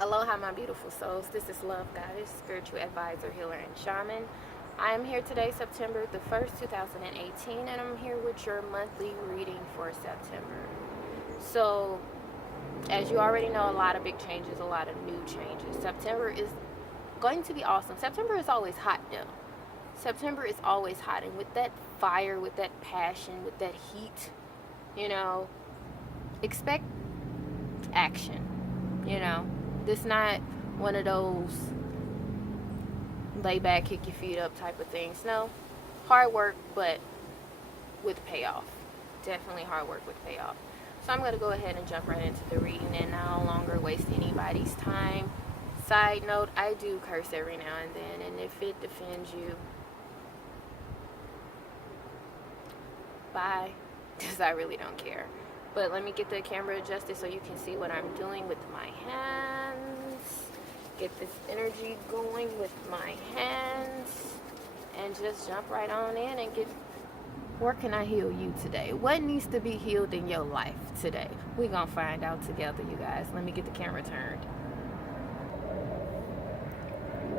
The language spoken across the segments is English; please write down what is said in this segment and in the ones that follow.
Aloha, my beautiful souls. This is Love Goddess, spiritual advisor, healer, and shaman. I am here today, September the 1st, 2018, and I'm here with your monthly reading for September. So, as you already know, a lot of big changes, a lot of new changes. September is going to be awesome. September is always hot, though. September is always hot, and with that fire, with that passion, with that heat, expect action, This not one of those lay back, kick your feet up type of things. No, hard work, but with payoff. Definitely hard work with payoff. So I'm going to go ahead and jump right into the reading and no longer waste anybody's time. Side note, I do curse every now and then, and if it offends you, bye, because I really don't care. But let me get the camera adjusted so you can see what I'm doing with my hands. Get this energy going with my hands. And just jump right on in and get, where can I heal you today? What needs to be healed in your life today? We're going to find out together, you guys. Let me get the camera turned.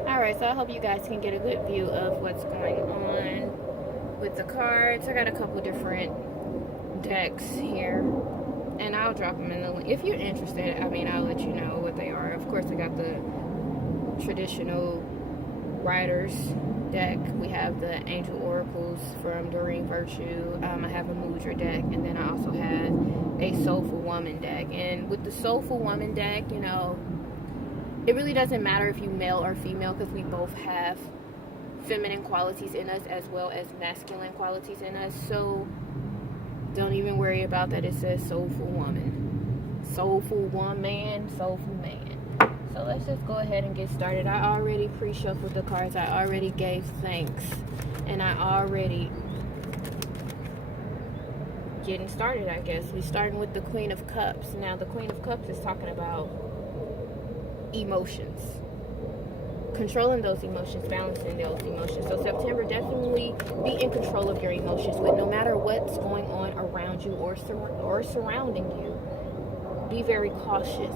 Alright, so I hope you guys can get a good view of what's going on with the cards. I got a couple different decks here, and I'll drop them in the link if you're interested. I'll let you know what they are. Of course, I got the traditional Riders deck. We have the Angel Oracles from Doreen Virtue. I have a Mudra deck, and then I also have a Soulful Woman deck. And with the Soulful Woman deck, it really doesn't matter if you male or female, because we both have feminine qualities in us as well as masculine qualities in us. So don't even worry about that. It says soulful woman, soulful woman, soulful man. So let's just go ahead and get started. I already pre-shuffled the cards. I already gave thanks, and I already getting started, I guess. We're starting with the Queen of Cups. Now, the Queen of Cups is talking about emotions, controlling those emotions, balancing those emotions. So September, definitely be in control of your emotions. With no matter what's going on around you or surrounding you, be very cautious.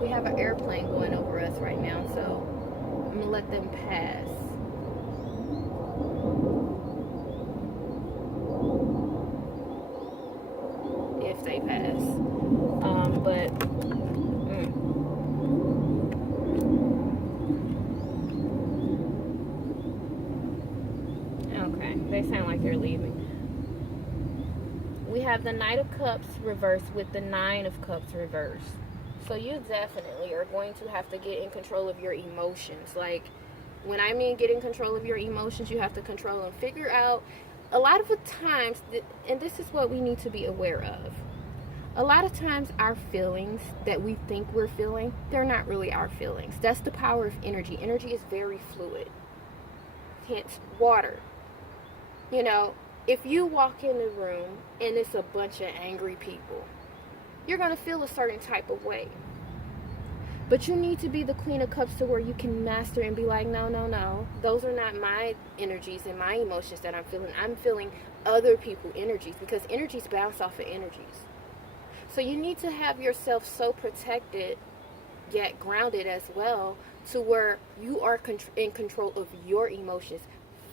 We have an airplane going over us right now, so I'm gonna let them pass. If they pass. Okay, they sound like they're leaving. We have the Knight of Cups reversed with the Nine of Cups reversed. So you definitely are going to have to get in control of your emotions. Like, when I mean get in control of your emotions, you have to control and figure out. A lot of the times, and this is what we need to be aware of, a lot of times our feelings that we think we're feeling, they're not really our feelings. That's the power of energy. Energy is very fluid. Hence, water. If you walk in the room and it's a bunch of angry people, you're going to feel a certain type of way. But you need to be the Queen of Cups to where you can master and be like, no. Those are not my energies and my emotions that I'm feeling. I'm feeling other people's energies, because energies bounce off of energies. So you need to have yourself so protected, yet grounded as well, to where you are in control of your emotions.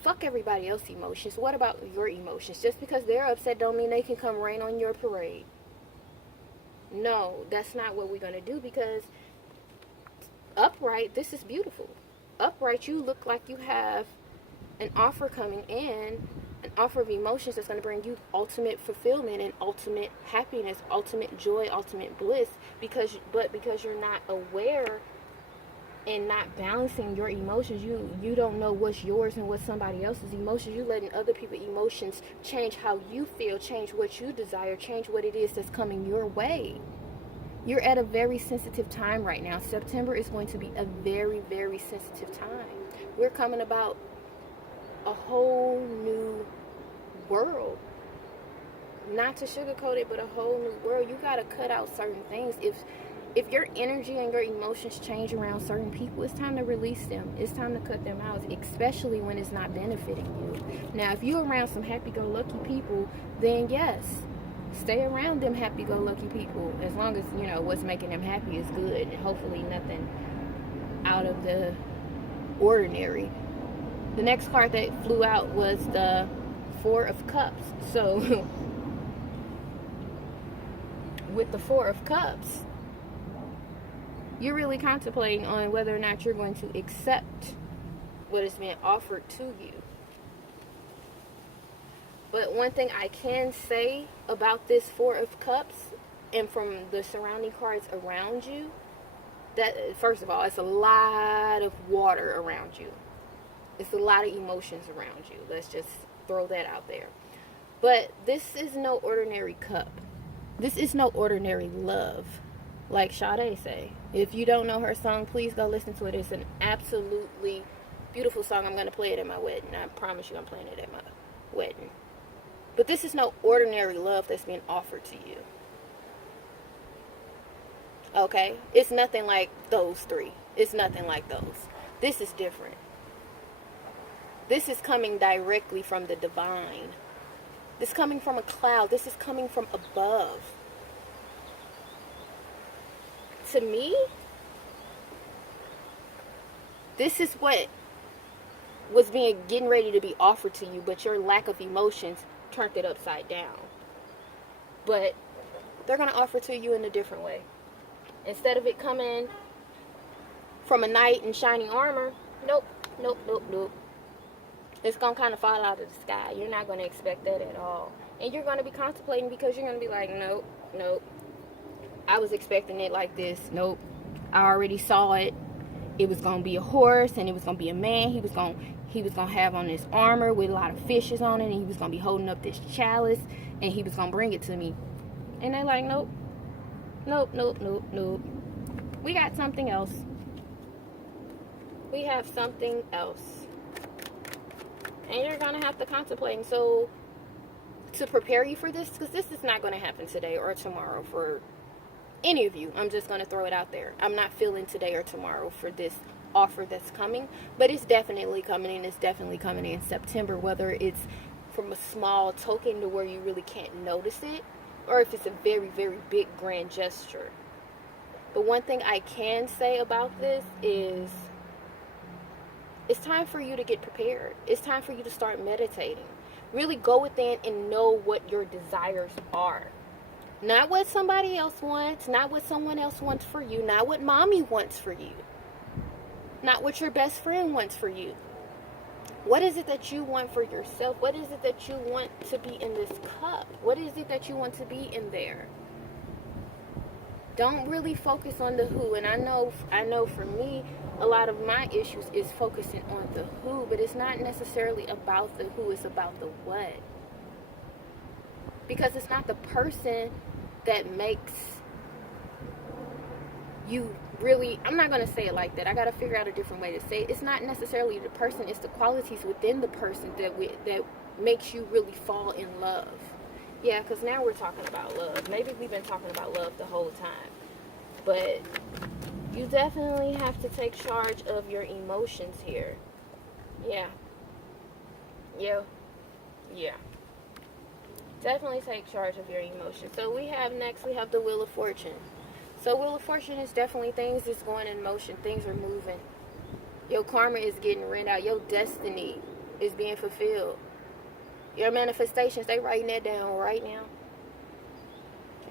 Fuck everybody else's emotions. What about your emotions? Just because they're upset don't mean they can come rain on your parade. No, that's not what we're going to do, because upright, this is beautiful. Upright, you look like you have an offer coming in, an offer of emotions that's going to bring you ultimate fulfillment and ultimate happiness, ultimate joy, ultimate bliss, because you're not aware and not balancing your emotions, you don't know what's yours and what's somebody else's emotions. You letting other people's emotions change how you feel, change what you desire, change what it is that's coming your way. You're at a very sensitive time right now. September is going to be a very, very sensitive time. We're coming about a whole new world. Not to sugarcoat it, but a whole new world. You got to cut out certain things. If your energy and your emotions change around certain people, it's time to release them. It's time to cut them out, especially when it's not benefiting you. Now, if you're around some happy-go-lucky people, then yes, stay around them happy-go-lucky people, as long as, you know, what's making them happy is good, and hopefully nothing out of the ordinary. The next card that flew out was the Four of Cups. So with the Four of Cups, you're really contemplating on whether or not you're going to accept what is being offered to you. But one thing I can say about this Four of Cups, and from the surrounding cards around you, that first of all, it's a lot of water around you. It's a lot of emotions around you. Let's just throw that out there. But this is no ordinary cup. This is no ordinary love. Like Sade say. If you don't know her song, please go listen to it. It's an absolutely beautiful song. I'm going to play it at my wedding. I promise you I'm playing it at my wedding. But this is no ordinary love that's being offered to you. Okay? It's nothing like those three. It's nothing like those. This is different. This is coming directly from the divine. This is coming from a cloud. This is coming from above. To me, this is what was getting ready to be offered to you, but your lack of emotions turned it upside down. But they're going to offer to you in a different way. Instead of it coming from a knight in shining armor, nope. It's going to kind of fall out of the sky. You're not going to expect that at all. And you're going to be contemplating, because you're going to be like, nope. I was expecting it like this. Nope. I already saw it. It was going to be a horse, and it was going to be a man. He was going to have on this armor with a lot of fishes on it, and he was going to be holding up this chalice, and he was going to bring it to me. And they're like, nope. We got something else. We have something else. And you're going to have to contemplate. And so, to prepare you for this, because this is not going to happen today or tomorrow for any of you. I'm just going to throw it out there. I'm not feeling today or tomorrow for this offer that's coming. But it's definitely coming, and it's definitely coming in September. Whether it's from a small token to where you really can't notice it, or if it's a very, very big grand gesture. But one thing I can say about this is, it's time for you to get prepared. It's time for you to start meditating. Really go within and know what your desires are. Not what somebody else wants. Not what someone else wants for you. Not what mommy wants for you. Not what your best friend wants for you. What is it that you want for yourself? What is it that you want to be in this cup? What is it that you want to be in there? Don't really focus on the who. And I know for me, a lot of my issues is focusing on the who, but it's not necessarily about the who, it's about the what. Because it's not the person that makes you really, I'm not going to say it like that. I got to figure out a different way to say it. It's not necessarily the person, it's the qualities within the person that makes you really fall in love. Yeah, because now we're talking about love. Maybe we've been talking about love the whole time. But you definitely have to take charge of your emotions here. Yeah. Definitely take charge of your emotions. So we have the Wheel of Fortune. So Wheel of Fortune is definitely things that's going in motion. Things are moving. Your karma is getting written out. Your destiny is being fulfilled. Your manifestations, they writing that down right now.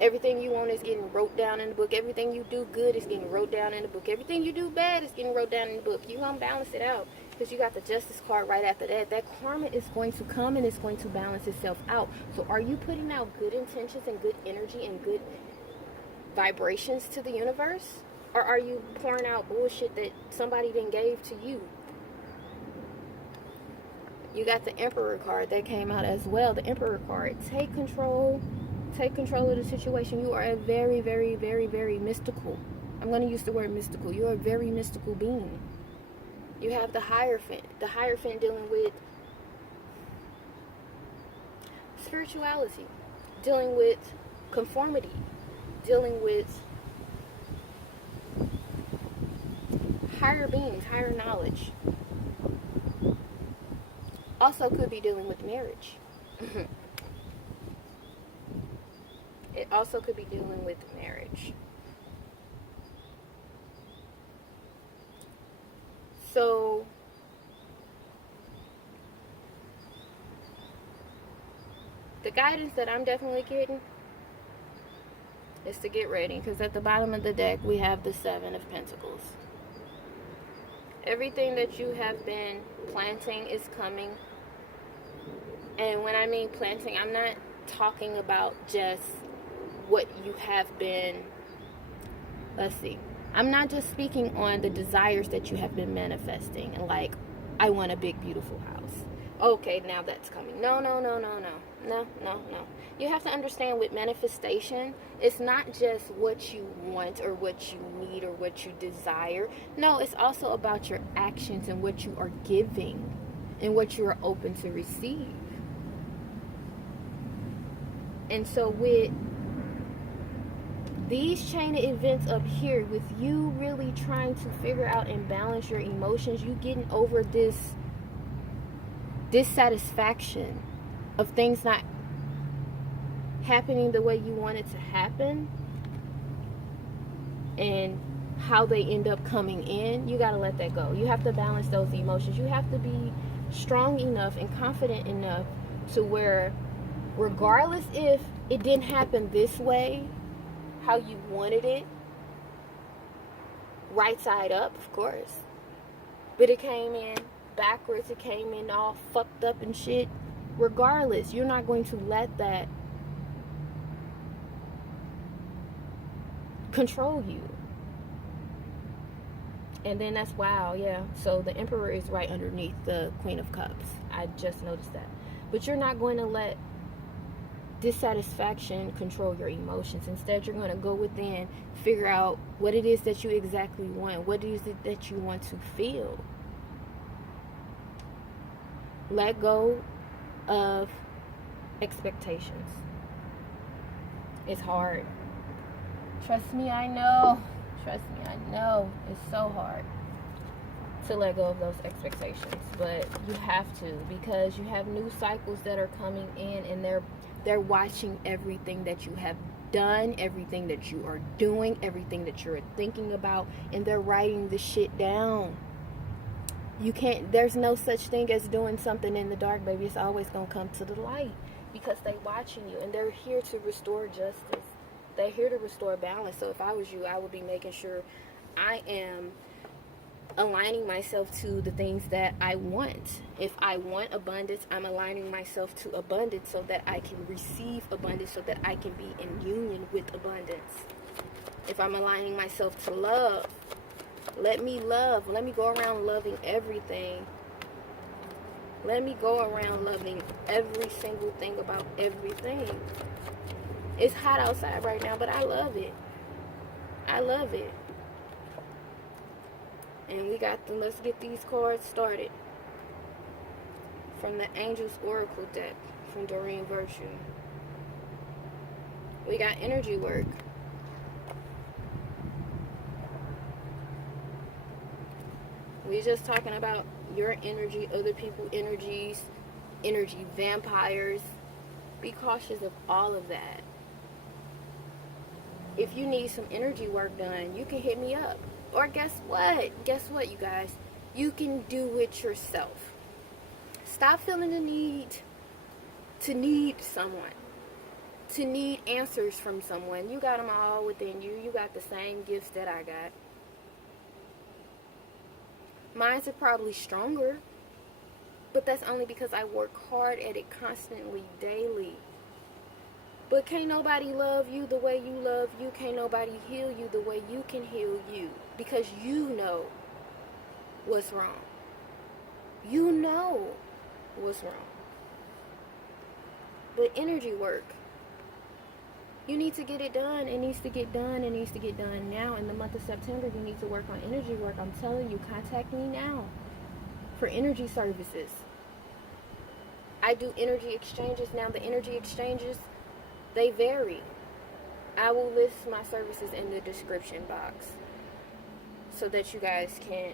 Everything you want is getting wrote down in the book. Everything you do good is getting wrote down in the book. Everything you do bad is getting wrote down in the book. You're going to balance it out, because you got the Justice card right after that. That karma is going to come, and it's going to balance itself out. So are you putting out good intentions and good energy and good vibrations to the universe? Or are you pouring out bullshit that somebody then gave to you? You got the Emperor card that came out as well. The Emperor card. Take control of the situation. You are a very, very, very, very mystical. I'm going to use the word mystical. You're a very mystical being. You have the Hierophant. The Hierophant dealing with spirituality, dealing with conformity, dealing with higher beings, higher knowledge. Also could be dealing with marriage. It also could be dealing with marriage. So the guidance that I'm definitely getting is to get ready, because at the bottom of the deck we have the Seven of Pentacles. Everything that you have been planting is coming. And when I mean planting, I'm not talking about just what you have been, let's see, I'm not just speaking on the desires that you have been manifesting, and like, I want a big beautiful house. Okay, now that's coming. No. You have to understand, with manifestation, it's not just what you want or what you need or what you desire. No, it's also about your actions and what you are giving and what you are open to receive. And so with these chain of events up here, with you really trying to figure out and balance your emotions, you getting over this dissatisfaction of things not happening the way you want it to happen and how they end up coming in, you got to let that go. You have to balance those emotions. You have to be strong enough and confident enough to where, regardless if it didn't happen this way, how you wanted it, right side up, of course, but it came in backwards, it came in all fucked up and shit, regardless, you're not going to let that control you. And then that's, wow, yeah, so the Emperor is right underneath the Queen of Cups. I just noticed that. But you're not going to let dissatisfaction control your emotions. Instead, you're going to go within, figure out what it is that you exactly want. What is it that you want to feel? Let go of expectations. It's hard. Trust me, I know. Trust me, I know. It's so hard to let go of those expectations. But you have to, because you have new cycles that are coming in, and they're watching everything that you have done, everything that you are doing, everything that you're thinking about, and they're writing the shit down. You can't, there's no such thing as doing something in the dark, baby. It's always going to come to the light, because they're watching you, and they're here to restore justice. They're here to restore balance. So if I was you, I would be making sure I am aligning myself to the things that I want. If I want abundance, I'm aligning myself to abundance so that I can receive abundance, so that I can be in union with abundance. If I'm aligning myself to love, let me love. Let me go around loving everything. Let me go around loving every single thing about everything. It's hot outside right now, but I love it. I love it. And we got them. Let's get these cards started. From the Angels Oracle deck, from Doreen Virtue. We got energy work. We're just talking about your energy, other people's energies, energy vampires. Be cautious of all of that. If you need some energy work done, you can hit me up. Or guess what? Guess what, you guys? You can do it yourself. Stop feeling the need to need someone, to need answers from someone. You got them all within you. You got the same gifts that I got. Mine's are probably stronger, but that's only because I work hard at it constantly, daily. But can't nobody love you the way you love you. Can't nobody heal you the way you can heal you. Because you know what's wrong. You know what's wrong. But energy work, you need to get it done. It needs to get done. It needs to get done now. In the month of September, you need to work on energy work. I'm telling you, contact me now for energy services. I do energy exchanges now. The energy exchanges, they vary. I will list my services in the description box so that you guys can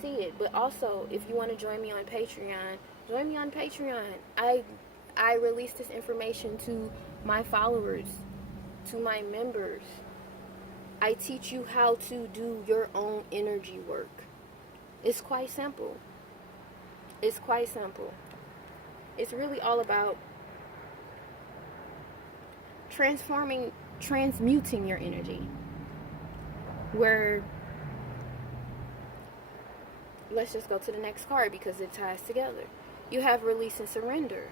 see it. But also, if you want to join me on Patreon, join me on Patreon. I release this information to my followers, to my members, I teach you how to do your own energy work. It's quite simple. It's quite simple. It's really all about transmuting your energy. Where, let's just go to the next card because it ties together. You have release and surrender.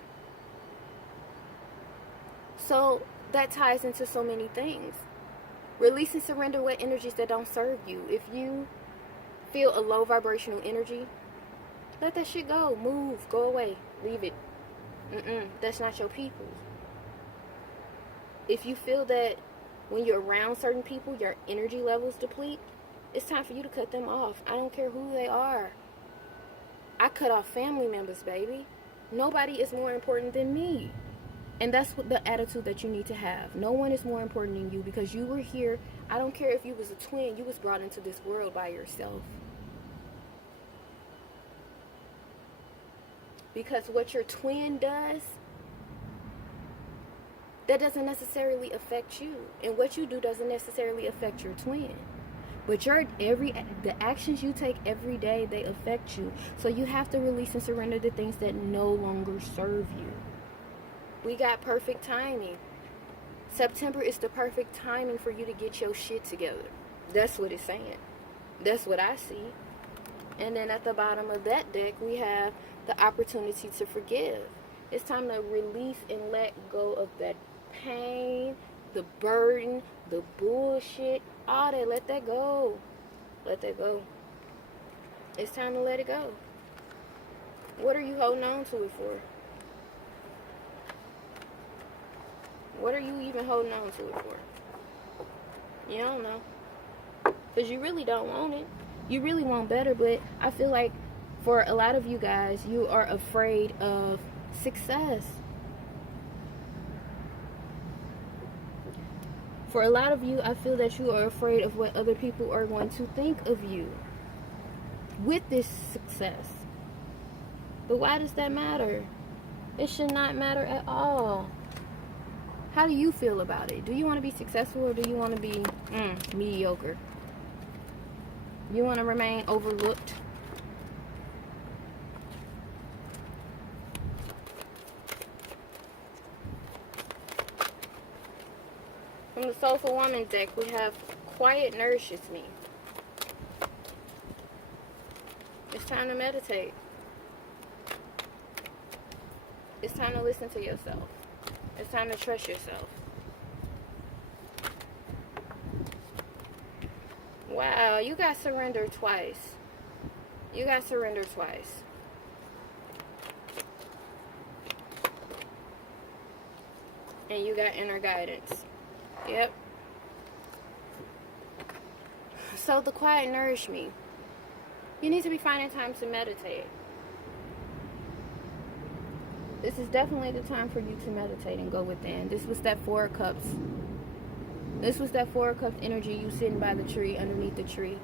So that ties into so many things. Release and surrender what energies that don't serve you. If you feel a low vibrational energy, let that shit go. Move. Go away. Leave it. That's not your people. If you feel that when you're around certain people, your energy levels deplete, it's time for you to cut them off. I don't care who they are. I cut off family members, baby. Nobody is more important than me. And that's what the attitude that you need to have. No one is more important than you because you were here. I don't care if you was a twin. You was brought into this world by yourself. Because what your twin does, that doesn't necessarily affect you. And what you do doesn't necessarily affect your twin. But the actions you take every day, they affect you. So you have to release and surrender the things that no longer serve you. We got perfect timing. September is the perfect timing for you to get your shit together. That's what it's saying. That's what I see. And then at the bottom of that deck, we have the opportunity to forgive. It's time to release and let go of that pain, the burden, the bullshit, all that. Let that go. Let that go. It's time to let it go. What are you holding on to it for? What are you even holding on to it for? You don't know. Because you really don't want it. You really want better, but I feel like for a lot of you guys, you are afraid of success. For a lot of you, I feel that you are afraid of what other people are going to think of you with this success. But why does that matter? It should not matter at all. How do you feel about it? Do you want to be successful or do you want to be mediocre? You want to remain overlooked? From the Soulful Woman deck, we have Quiet Nourishes Me. It's time to meditate. It's time to listen to yourself. It's time to trust yourself. Wow, you got surrendered twice. You got surrendered twice. And you got inner guidance. Yep. So the quiet nourished me. You need to be finding time to meditate. This is definitely the time for you to meditate and go within. This was that 4 of Cups. This was that 4 of Cups energy, you sitting by the tree, underneath the tree.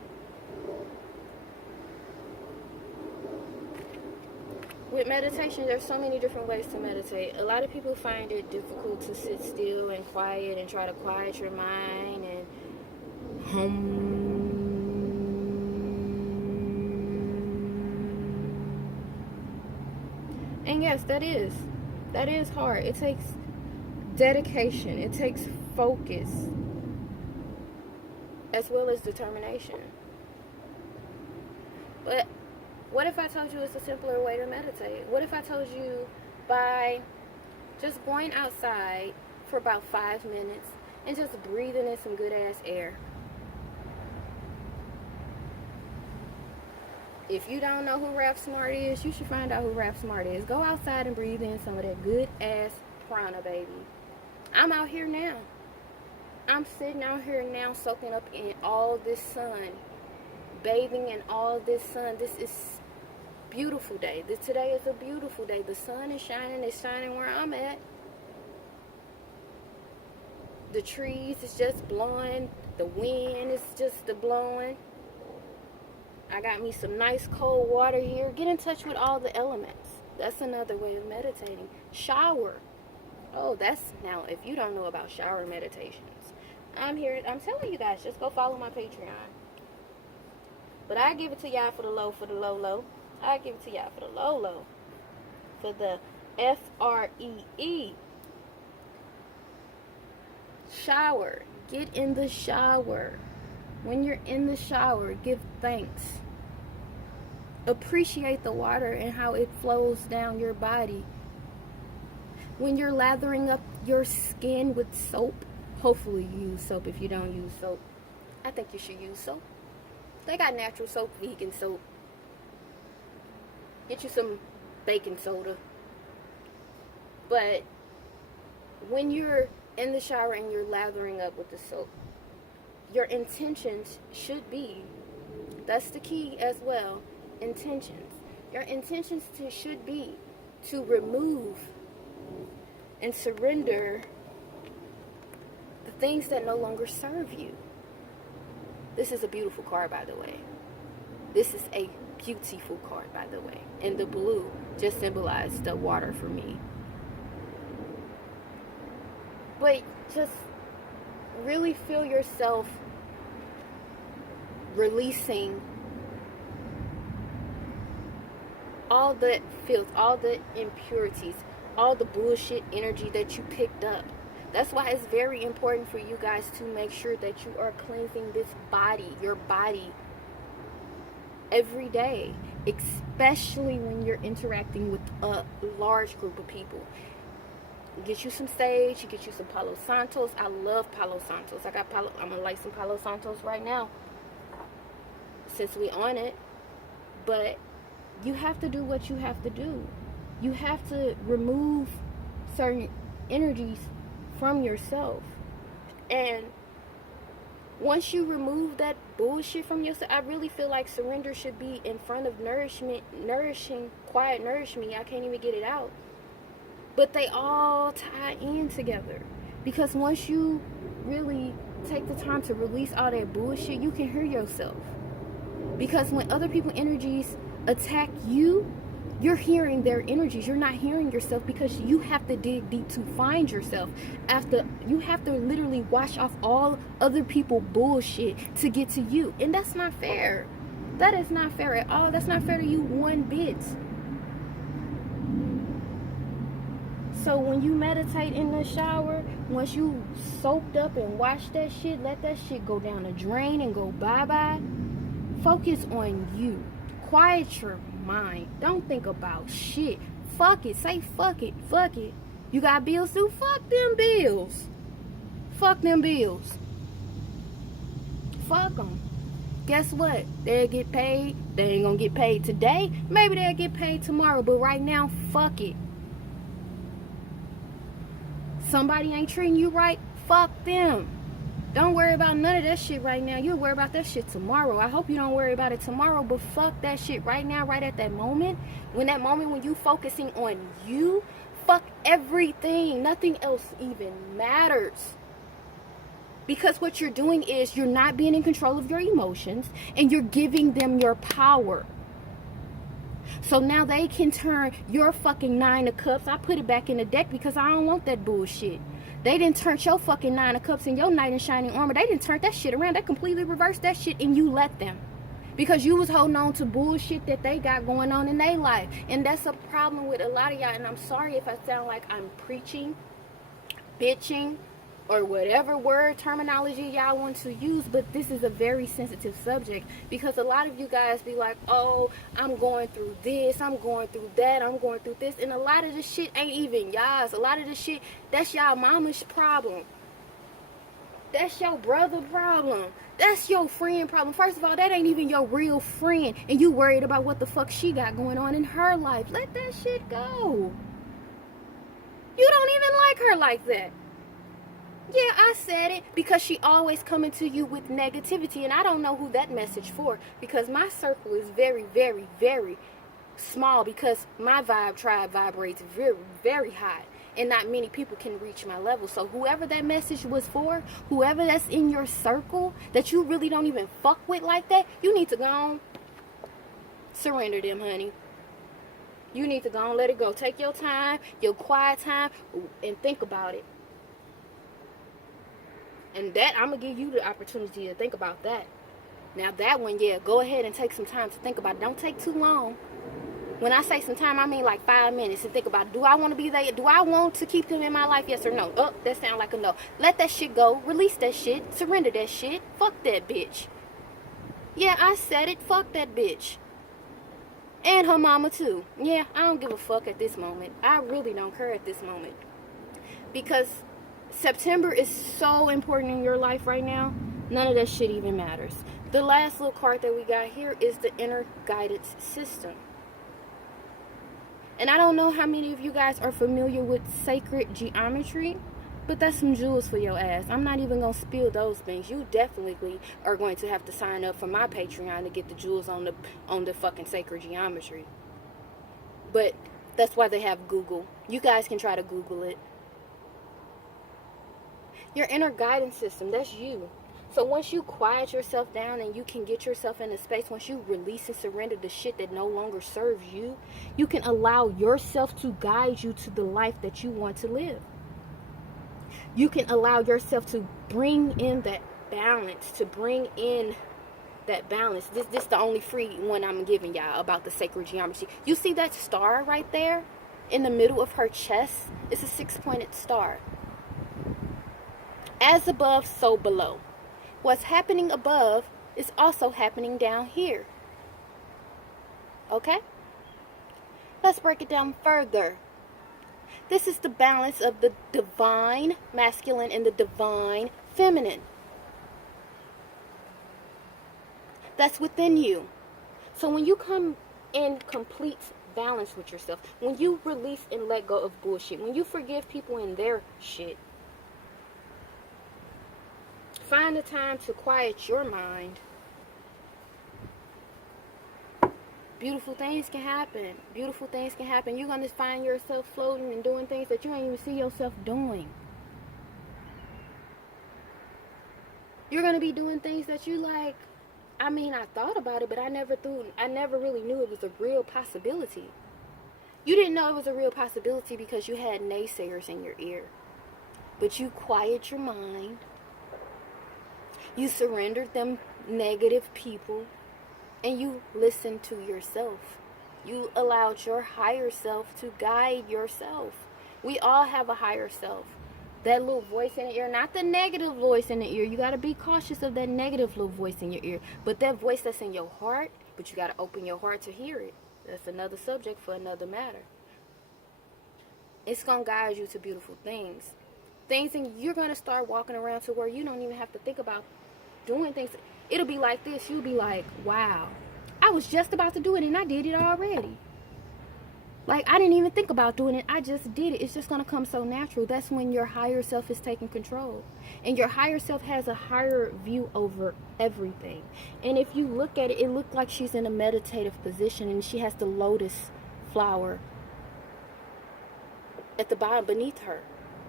With meditation, there's so many different ways to meditate. A lot of people find it difficult to sit still and quiet and try to quiet your mind and hum. And yes, that is hard. It takes dedication. It takes focus, as well as determination. But what if I told you it's a simpler way to meditate? What if I told you by just going outside for about 5 minutes and just breathing in some good ass air? If you don't know who Rap Smart is, you should find out who Rap Smart is. Go outside and breathe in some of that good ass prana, baby. I'm out here now. I'm sitting out here now soaking up in all this sun. Bathing in all this sun. This is beautiful day. Today is a beautiful day. The sun is shining. It's shining where I'm at. The trees is just blowing. The wind is just blowing. I got me some nice cold water here. Get in touch with all the elements. That's another way of meditating. Shower. Oh, that's now, if you don't know about shower meditations, I'm telling you guys, just go follow my Patreon. But I give it to y'all for the low, low. I give it to y'all for the low, low. For the FREE. Shower. Get in the shower. When you're in the shower, give thanks. Appreciate the water and how it flows down your body. When you're lathering up your skin with soap, hopefully you use soap. If you don't use soap, I think you should use soap. They got natural soap, vegan soap. Get you some baking soda. But when you're in the shower and you're lathering up with the soap, your intentions should be, that's the key as well, intentions. Your intentions should be to remove and surrender the things that no longer serve you. This is a beautiful card, by the way. This is a beautiful card, by the way. And the blue just symbolized the water for me. But just really feel yourself releasing all the filth, all the impurities, all the bullshit energy that you picked up. That's why it's very important for you guys to make sure that you are cleansing this body, your body, every day, especially when you're interacting with a large group of people. Get you some sage, you get you some Palo Santos. I love Palo Santos. I'm gonna light some Palo Santos right now since we on it. But you have to do what you have to do. You have to remove certain energies from yourself. And once you remove that bullshit from yourself, I really feel like surrender should be in front of quiet nourishment. I can't even get it out. But they all tie in together. Because once you really take the time to release all that bullshit, you can hear yourself. Because when other people's energies attack you, you're hearing their energies. You're not hearing yourself, because you have to dig deep to find yourself. You have to literally wash off all other people's bullshit to get to you. And that's not fair. That is not fair at all. That's not fair to you one bit. So when you meditate in the shower, once you soaked up and washed that shit, let that shit go down the drain and go bye-bye. Focus on you. Quiet your mind. Don't think about shit. Fuck it. Say fuck it. Fuck it. You got bills too? Fuck them bills. Fuck them bills. Fuck them. Guess what? They'll get paid. They ain't gonna get paid today. Maybe they'll get paid tomorrow. But right now, fuck it. Somebody ain't treating you right? Fuck them. Don't worry about none of that shit right now. You'll worry about that shit tomorrow. I hope you don't worry about it tomorrow, but fuck that shit right now, right at that moment. When you focusing on you, fuck everything. Nothing else even matters. Because what you're doing is you're not being in control of your emotions, and you're giving them your power. So now they can turn your fucking 9 of cups. I put it back in the deck because I don't want that bullshit. They didn't turn your fucking 9 of cups and your knight in shining armor. They didn't turn that shit around. They completely reversed that shit, and you let them. Because you was holding on to bullshit that they got going on in their life. And that's a problem with a lot of y'all. And I'm sorry if I sound like I'm preaching, bitching, or whatever word terminology y'all want to use, but this is a very sensitive subject, because a lot of you guys be like, oh, I'm going through this, I'm going through that, I'm going through this, and a lot of this shit ain't even y'all's. A lot of this shit, that's y'all mama's problem. That's your brother problem. That's your friend problem. First of all, that ain't even your real friend, and you worried about what the fuck she got going on in her life. Let that shit go. You don't even like her like that. Yeah, I said it, because she always coming to you with negativity, and I don't know who that message for, because my circle is very, very, very small, because my tribe vibrates very, very high, and not many people can reach my level. So whoever that message was for, whoever that's in your circle that you really don't even fuck with like that, you need to go on, surrender them, honey. You need to go and let it go. Take your time, your quiet time, and think about it. And that, I'm going to give you the opportunity to think about that. Now that one, yeah, go ahead and take some time to think about it. Don't take too long. When I say some time, I mean like 5 minutes to think about it. Do I want to be there? Do I want to keep him in my life? Yes or no? Oh, that sounds like a no. Let that shit go. Release that shit. Surrender that shit. Fuck that bitch. Yeah, I said it. Fuck that bitch. And her mama too. Yeah, I don't give a fuck at this moment. I really don't care at this moment. Because September is so important in your life right now. None of that shit even matters. The last little card that we got here is the inner guidance system. And I don't know how many of you guys are familiar with sacred geometry, but that's some jewels for your ass. I'm not even going to spill those things. You definitely are going to have to sign up for my Patreon to get the jewels on the fucking sacred geometry. But that's why they have Google. You guys can try to Google it. Your inner guidance system, that's you. So once you quiet yourself down and you can get yourself in a space, once you release and surrender the shit that no longer serves you, you can allow yourself to guide you to the life that you want to live. You can allow yourself to bring in that balance, This is the only free one I'm giving y'all about the sacred geometry. You see that star right there in the middle of her chest? It's a 6-pointed star. As above, so below. What's happening above is also happening down here. Okay? Let's break it down further. This is the balance of the divine masculine and the divine feminine. That's within you. So when you come in complete balance with yourself, when you release and let go of bullshit, when you forgive people in their shit, find the time to quiet your mind. Beautiful things can happen. Beautiful things can happen. You're going to find yourself floating and doing things that you don't even see yourself doing. You're going to be doing things that you like. I mean, I thought about it, but I never really knew it was a real possibility. You didn't know it was a real possibility because you had naysayers in your ear. But you quiet your mind. You surrendered them negative people, and you listened to yourself. You allowed your higher self to guide yourself. We all have a higher self. That little voice in the ear, not the negative voice in the ear. You got to be cautious of that negative little voice in your ear. But that voice that's in your heart, but you got to open your heart to hear it. That's another subject for another matter. It's going to guide you to beautiful things. And you're going to start walking around to where you don't even have to think about doing things. It'll be like this. You'll be like, wow, I was just about to do it and I did it already. Like, I didn't even think about doing it. I just did it. It's just going to come so natural. That's when your higher self is taking control. And your higher self has a higher view over everything. And if you look at it, it looks like she's in a meditative position and she has the lotus flower at the bottom beneath her.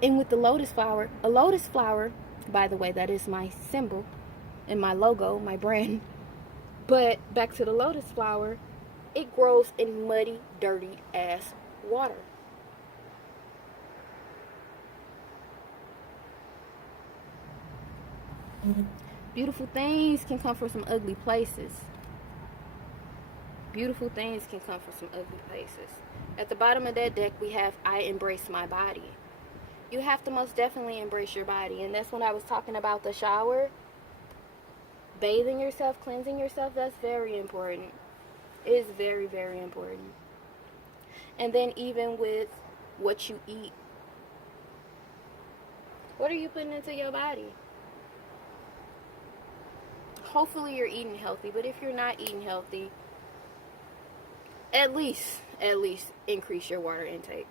And with the lotus flower, a lotus flower, by the way, that is my symbol and my logo, my brand. But back to the lotus flower, it grows in muddy, dirty ass water. Beautiful things can come from some ugly places. Beautiful things can come from some ugly places. At the bottom of that deck, we have I embrace my body. You have to most definitely embrace your body. And that's when I was talking about the shower. Bathing yourself, cleansing yourself, that's very important. It is very, very important. And then even with what you eat. What are you putting into your body? Hopefully you're eating healthy. But if you're not eating healthy, at least increase your water intake.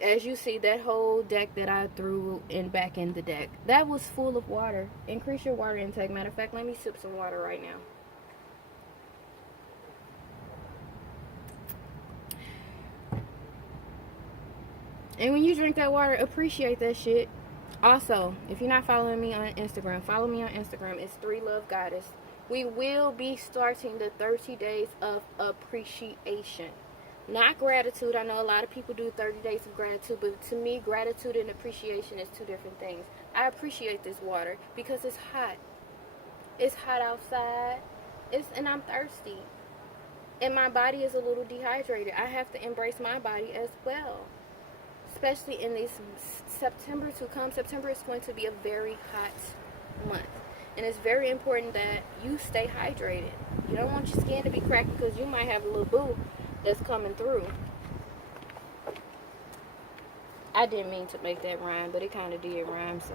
As you see, that whole deck that I threw back in the deck, that was full of water. Increase your water intake. Matter of fact, let me sip some water right now. And when you drink that water, appreciate that shit. Also, if you're not following me on Instagram, follow me on Instagram. It's 3lovegoddess. We will be starting the 30 days of appreciation. Not gratitude. I know a lot of people do 30 days of gratitude, but to me, gratitude and appreciation is two different things. I appreciate this water because it's hot. It's hot outside. And I'm thirsty. And my body is a little dehydrated. I have to embrace my body as well. Especially in this September to come. September is going to be a very hot month. And it's very important that you stay hydrated. You don't want your skin to be cracked because you might have a little boo that's coming through. I didn't mean to make that rhyme, but it kind of did rhyme, so...